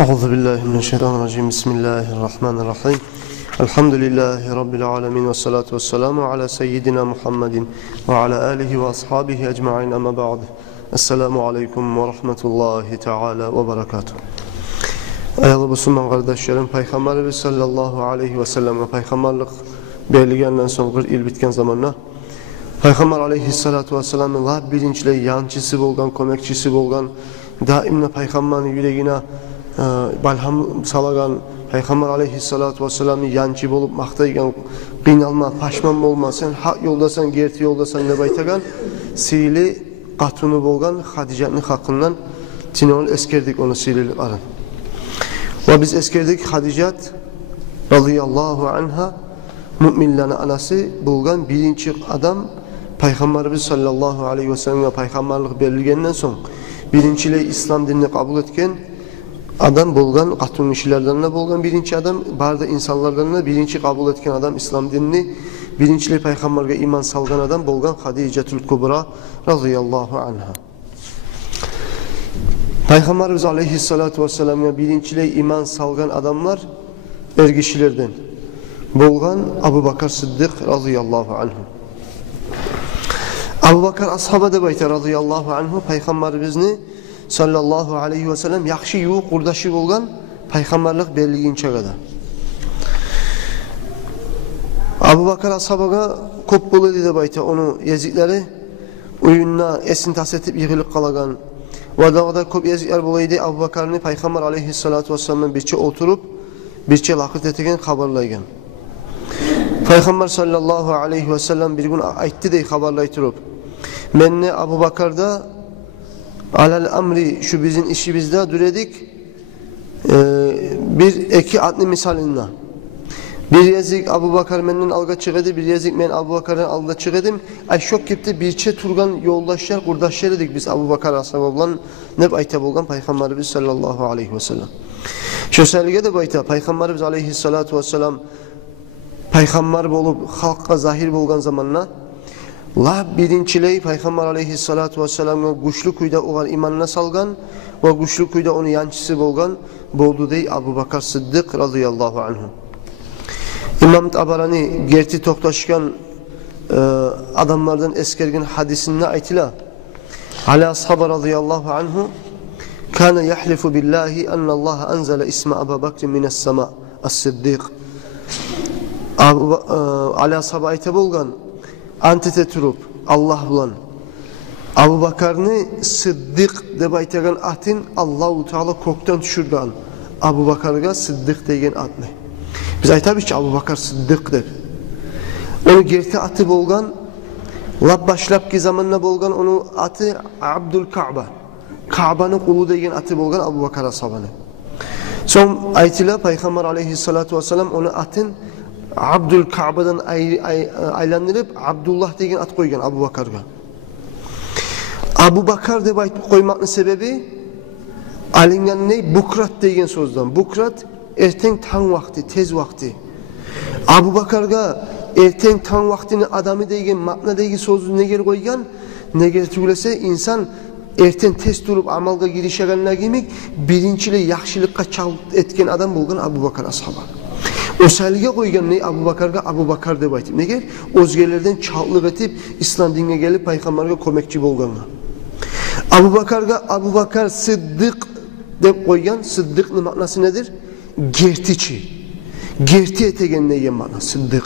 أعوذ بالله من الشيطان الرجيم بسم الله الرحمن الرحيم الحمد لله رب العالمين والصلاة والسلام على سيدنا محمد وعلى آله وأصحابه أجمعين أما بعد السلام عليكم ورحمة الله تعالى وبركاته. Ayağlı Müslüman kardeşlerim, Peygamberimiz sallallahu aleyhi ve sellem ve Peygamberlik belirlenen son bir il bitken zamanla Peygamber aleyhissalatu ve sellem'in la bilinçle yançısı bolgan, kömekçisi bolgan, daimle Peygamber'in yüreğine balham salagan, Peygamber aleyhissalatu ve sellem'in yançı bolup maktaygan, qıynalma, paşman olma, sen hak yoldasan, gerti yoldasan ne baytagan, sili qatunu bolgan Hadice'nin hakkından tinol eskerdik onu sililik arın. Ve biz eskerdik Hadicat radıyallahu anha müminlerin anası bulgan birinci adam Peygamberimiz sallallahu aleyhi ve sellem ve Peygamberlik belirlenen son birinciyle İslam dinini kabul etken adam bulgan katun işlerden bulgan birinci adam barda insanlardan birinci kabul etken adam İslam dinini birinciyle Peygamber'e iman salgan adam bulgan Hadicetül Kubra radıyallahu anha. Peygamberimiz aleyhissalatu vesselam'a birinciyle iman salgan adamlar ergişilerden bolgan Abu Bakar Sıddık radıyallahu anhu. Abu Bakar ashaba da bayta radıyallahu anhu Peygamberimizni sallallahu aleyhi ve sellem yaxşı yuğ kurdaşı bolgan Peygamberlik belliginçe kadar. Abu Bakar ashabaga köp boladı da bayta onu yezikleri uyunna esin tas etip yığılıp kalagan. Ve dağda köp yezikler bolaydı Abu Bakar'ını Peygamber aleyhissalatu vesselam'ın birçe oturup birçe lakıt etegen haberlaygan. Peygamber sallallahu aleyhi ve sellem bir gün aytti de haberlaytırıp menne Abu Bakar'da alal amri şu bizim işimizde düredik bir iki adlı misalinna. Bir yezik Abu Bakar menden alga çıkıdı, bir yezik men Abu Bakar'dan alga çıkıdım. Ay şok gipti birçe turgan yoldaşlar, kurdaşlar edik biz Abu Bakar ashabı neb ayta bolgan Peygamberimiz sallallahu aleyhi ve sellem. Şu selge de bayta Peygamberimiz aleyhissalatu vesselam Peygamber bolup halkka zahir bolgan zamanla la birincileyi Peygamber aleyhissalatu vesselam'a güçlü kuyda olan imanına salgan ve güçlü kuyda onu yançısı bolgan boldu dey Abu Bakar Sıddık radıyallahu anhu. İmam Tabarani gerti toktaşkan adamlardan eskergin hadisinde aytila ala ashabi radıyallahu anhu kana yahlifu billahi anna Allah anzala isma Abu Bakr minas sama as-Sıddık. Ali ashabı ayta bolgan antete turup Allah bulan Abu Bakar'ını Sıddık deb aytagan atin Allahu Teala koktan düşürgan Abu Bakar'ga Sıddık degen atni. Biz aytabız ki Abu Bakar Sıddık deb. Onu gerti atı bolgan lab başlapki zamanna bolgan onu atı Abdul Ka'ba. Ka'banın kulu degen atı bolgan Abu Bakar ashabını. Son aytila Peygamber aleyhissalatu vesselam onu atın Abdul Ka'ba'dan aylandırıp Abdullah degen at koygan Abu Bakar'ga. Abu Bakar deb aytып koymakның sebebi alingan ne? Bukrat degen sözden. Bukrat erteng tang vakti, tez vakti. Abu Bakar'ga erteng tang vaktini adamı degen makna degen sözü neger koygan? Neger tügülese insan erten tez durup amalga girişegenler demek birinciyle yaxşılıkka çal etken adam bolgan Abu Bakar ashabı. O selge koygan ne Abu Bakar'ga Abu Bakar deb aytып. Neger? Özgelerden çallık etip İslam dinine gelip Peygamber'e kömekçi bolganlar. Abu Bakar'ga Abu Bakar Sıddık deb koygan Sıddık'ın manası nedir? Gertiçi. Gerti etegen neygen mana Sıddık.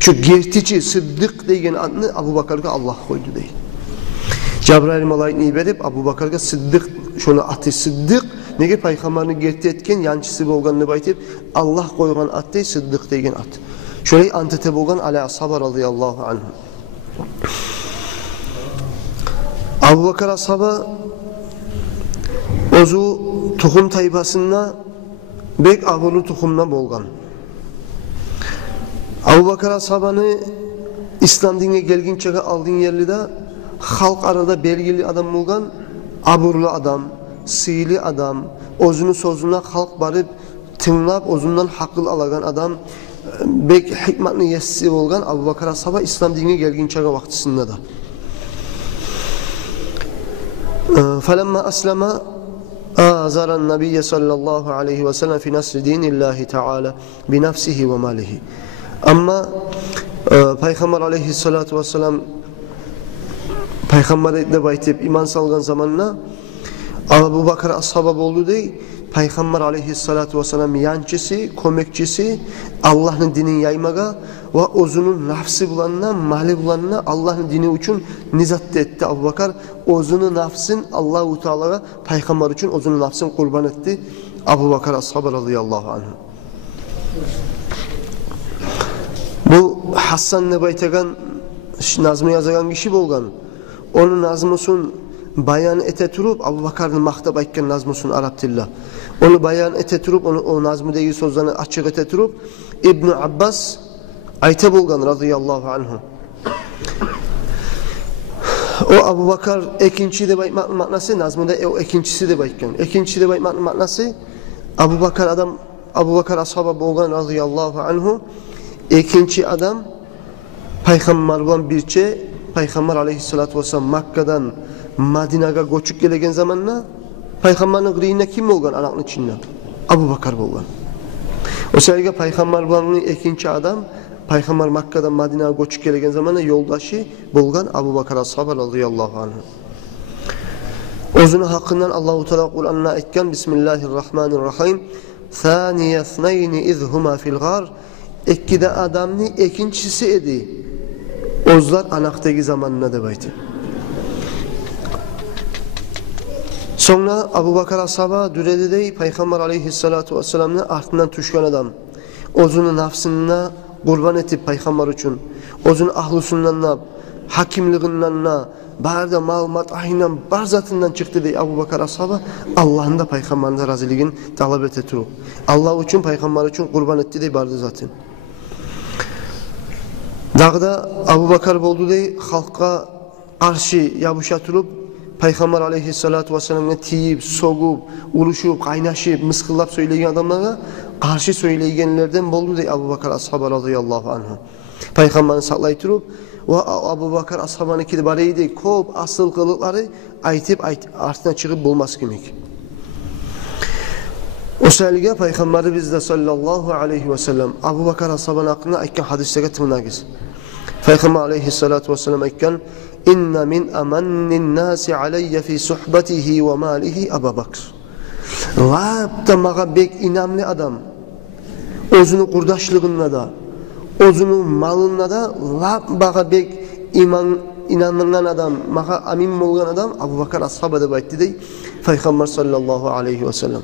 Şu gertiçi Sıddık degen adını Abu Bakar'ga Allah koydu değil. Cebrail malayını verip Abu Bakar'ga Sıddık şunu atı Sıddık nege Peygamber'ini gerti etken yançısı bolgan ne baytip Allah koygan at değil Sıddık degen at. Şöyle antete bolgan ala ashabi radıyallahu anhu. Abu Bakar ashabı ozu tohum taybasında bek avulu tohumdan bolgan. Abu Bakar ashabını İslam dinine gelginçe aldığın yerli de halk arada belgili adam bolgan, aburlu adam, sıylı adam, özünü sözüne halk barıp tınlap özünden hakkıl alagan adam, bek hikmetini yesi bolgan Abu Bakar ashabı İslam dinine gelginçe vaktisinde de. Felemma aslama azara nabiyye sallallahu aleyhi ve sellem fi nasri dinillahi ta'ala bi nafsihi ve malihi. Ama Peygamber aleyhissalatu vesselam Peygamber'e baytip iman salgan zamanla Abu Bakar ashaba oldu değil. Peygamber aleyhissalatu vesselam yançısı, komekçisi Allah'ın dinini yaymaga ve özünün nafsi bulanına, mali bulanına Allah'ın dini için nizat etti Abu Bakar. Özünün nafsin Allah-u Teala'ya Peygamber için özünün nafsin kurban etti Abu Bakar ashaba radıyallahu anh. Bu Hassan Nebaytegan nazmı yazgan kişi bolgan. Onun nazmısın bayan ete turup Abu Bakar'ın maktap aytken nazmısın Arap tilla. Onu bayan ete turup o nazmı değil sözlerini açık ete turup İbn Abbas ayta bolgan radıyallahu anhu. O Abu Bakar ikinci de baytmak manası nazmında o ikincisi de baytken. İkincisi de baytmak manası Abu Bakar ashaba bolgan radıyallahu anhu. İkinci adam Peygamber'den birçe Peygamber aleyhissalatu vesselam Makka'dan Madinaga göçüp gelegen zamanla Peygamber'in gıriyine kim olgan anakın içinde? Abu Bakar bolgan. O sırada Peygamber'den ikinci adam Peygamber Makka'dan Madinaga göçüp gelegen zamanla yoldaşı bolgan Abu Bakar ashaba radıyallahu anh. Özünün hakkından Allah-u Teala Kur'an'ına etken Bismillahirrahmanirrahim. Thaniye thnayni izhuma fil gar. İkide adamni ikincisi edi. Ozlar anaktaki zamanına da baytı. Sonra Abu Bakar ashaba düredi dey Peygamber aleyhissalatu vesselam'ın ardından tuşkan adam. Özünün nafsına kurban etip Peygamber için. Özünün ahlusundan, hakimliğinden, barda malumat aynen bar zatından çıktı dey Abu Bakar ashaba. Allah'ın da Peygamber'in de raziliğini talep ete turu. Allah için Peygamber için kurban etti dey barda zaten. Dağda Abu Bakar oldu dey halka karşı yapışa turup Peygamber aleyhissalatu vesselam'la tiyip, soğup, uruşup, kaynaşıp, mıskıllap söyleyen adamlara karşı söyleyenlerden oldu dey Abu Bakar ashaba radıyallahu anh. Peygamber'in saklayıp turup ve Abu Bakar ashabanın ki bareydi kop asıl kılıkları aytıp artına çıkıp bulmaz kimik. O sırada Peygamber'i bizde sallallahu aleyhi ve sellem Abu Bakar ashabanın hakkında ayken hadisleri tımnagiz. Peygamber aleyhissalatu vesselam ayken İnne min amannin nasi aleyye fi suhbetihi ve malihi Abu Bakr. Labda mağa bek inamlı adam. Özünün kurdaşlığında da, özünün malında da labda bek inanılan adam, mağa amin olgan adam Abu Bakar ashaba da baytti dey Peygamber sallallahu aleyhi ve sellem.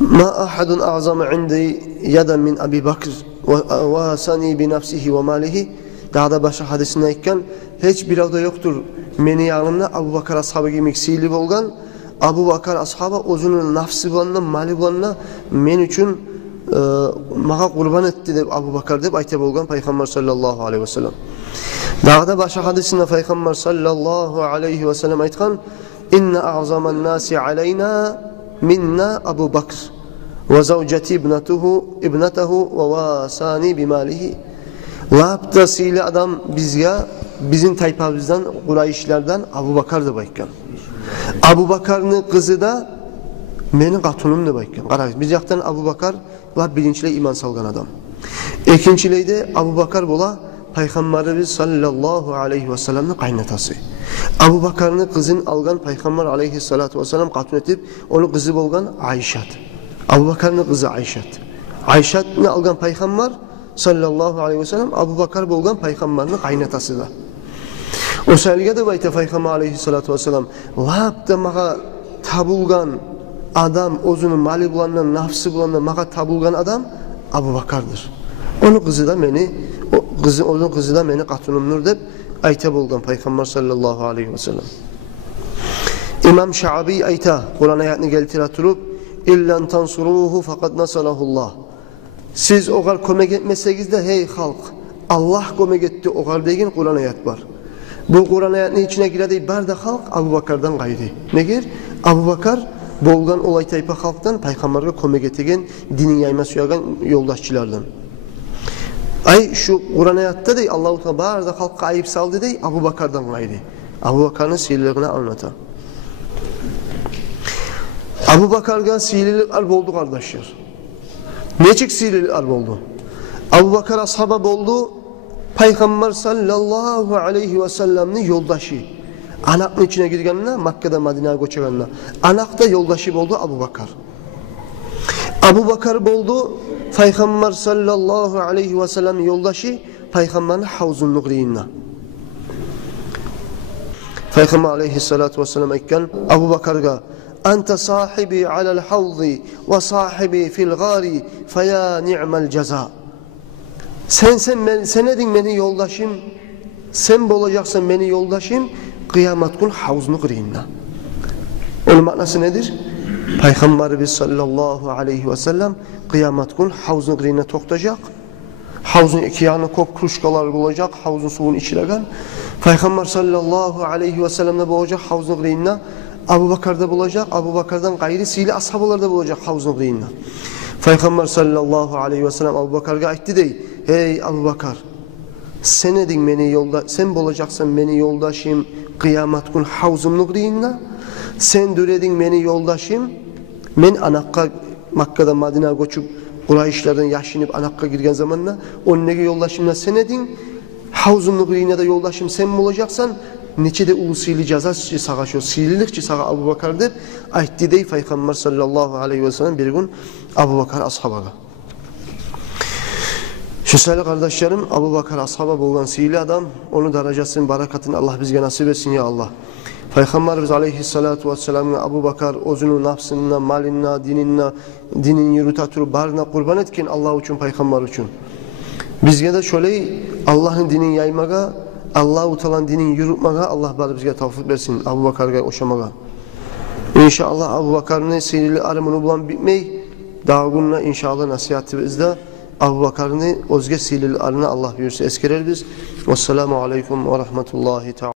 Ma ahadun a'zama indi yadan min Abi Bakr ve sani bi nafsihi ve malihi. Daha başka hadisine iken hiçbir avda yoktur meni yanımda Abu Bakar ashabı gibi miksili bolgan Abu Bakar ashaba özünün nafsi bulanına mali bulanına men için mağa kurban etti de Abu Bakar deyip ayta bolgan Peygamber sallallahu aleyhi ve sellem. Daha başka hadisinde Peygamber sallallahu aleyhi ve sellem aytkan inne a'zaman nasi aleyna minna Abu Bakr ve zavceti ibnetehu ve vasani bimalihi. Labdasıyla adam bizim tayfamızdan, Kureyşlerden Abu Bakar da baykan. Abu Bakar'ın kızı da benim katunum da baykan. Biz yaktan Abu Bakar birinçile iman salgan adam. İkinciyle de Abu Bakar bola Peygamberimiz sallallahu aleyhi ve sellem'in kaynatası. Abu Bakar'ın kızını algan Peygamber aleyhissalatu vesselam katun etip onu kızı bolgan Ayşat. Abu Bakar'ın kızı Ayşat. Ayşat'ını algan Peygamber sallallahu aleyhi ve sellem Abu Bakar bolgan Peygamber'in kaynatası da. O sırada da bayta Peygamber aleyhissalatu vesselam labda mağa tabulgan adam özünün mali bulandan, nafsi bulandan mağa tabulgan adam Abu Bakar'dır. Onun kızı da beni katunumdur deyip ayta bolgan Peygamber sallallahu aleyhi ve sellem. İmam Şa'bi ayta Kur'an ayetini geltire turup illen tansuruhu fakat nasalahullah. Siz oğar kömek etmeseniz de hey halk Allah kömek etti oğar degen Kur'an ayet var. Bu Kur'an ayetinin içine girdiği barda halk Abu Bakar'dan gayri. Neger? Abu Bakar bolgan olay tayfa halktan Peygamber'e kömek ettigen dinin yayma suyagan yoldaşçılardan. Ay şu Kur'an ayette de Allah-u Teala barda halka ayıp saldı dey Abu Bakar'dan gayri. Abu Bakar'ın sihirlerini anlatan. Abu Bakar'ga sihirlilikler oldu kardeşler. Necik sihirlilikler oldu? Abu Bakar ashaba oldu. Peygamber sallallahu aleyhi ve sellem'nin yoldaşı. Anak'ın içine girgenine, Makke'de Medine'ye göçegenine. Anak da yoldaşı oldu Abu Bakar. Abu Bakar oldu. Peygamber sallallahu aleyhi ve sellem'nin yoldaşı. Peygamber'in havzun nugriyinine. Peygamber aleyhissalatu vesselam ekken Abu Bakar'ga "Ente sahibi alel havzi ve sahibi fil gari fe ya ni'mel ceza." Sen edin beni yoldaşım, sen olacaksın beni yoldaşım, kıyamet gün havzunu kırıyınla. Onun manası nedir? Peygamberimiz sallallahu aleyhi ve sellem kıyamet gün havzunu kırıyınla toktajak. Havzun iki yanı kop kruşkalar olacak, havzun suyun içilegan. Peygamber sallallahu aleyhi ve sellem'de bulacak havzunu kırıyınla. Abu Bakar'da bulacak, Abu Bakar'dan gayrisiyle ashabalarda bulacak havzunu kırıyınla. Peygamber sallallahu aleyhi ve sellem Abu Bakar'a etti dey. Hey Abu Bakar, sen edin beni yolda, sen olacaksın beni yoldaşım, kıyamet gün havzum nugriyinna. Sen düredin beni yoldaşım, men Anakka Makke'de Medine'ye göçüp Kureyşlerden yaşlanıp Anakka girgen zamanla onunla yoldaşımla sen edin. Havzum nugriyinna da yoldaşım sen olacaksın. Neçede ulusili cezası sağaşıyor, sililikçi sağa Abu Bakar der. Aytti dey Peygamber sallallahu aleyhi ve sellem bir gün Abu Bakar ashabaga. Şu sayılı kardeşlerim, Abu Bakar ashaba olan sihirli adam, onun derecesinin barakatını Allah bizge nasip etsin ya Allah. Peygamberimiz aleyhissalatu vesselam'ın Abu Bakar özünün nafsına, malinna, dinin yürütatürü barına kurban etkin Allah için, Peygamber için. Bizge de şöyle Allah'ın dinin yaymaga, Allah-u Teala'nın dinin yürütmaga Allah bari bizge tavfik versin Abu Bakar'a oşamaga. İnşallah Abu Bakar'ın sihirli arımını bulan bitmey, dağınına inşallah nasihatimizde Abu Bakar'ın özge sihirli arını Allah buyursa eskerer biz. Vesselamu aleyküm ve rahmetullahi ta'ala.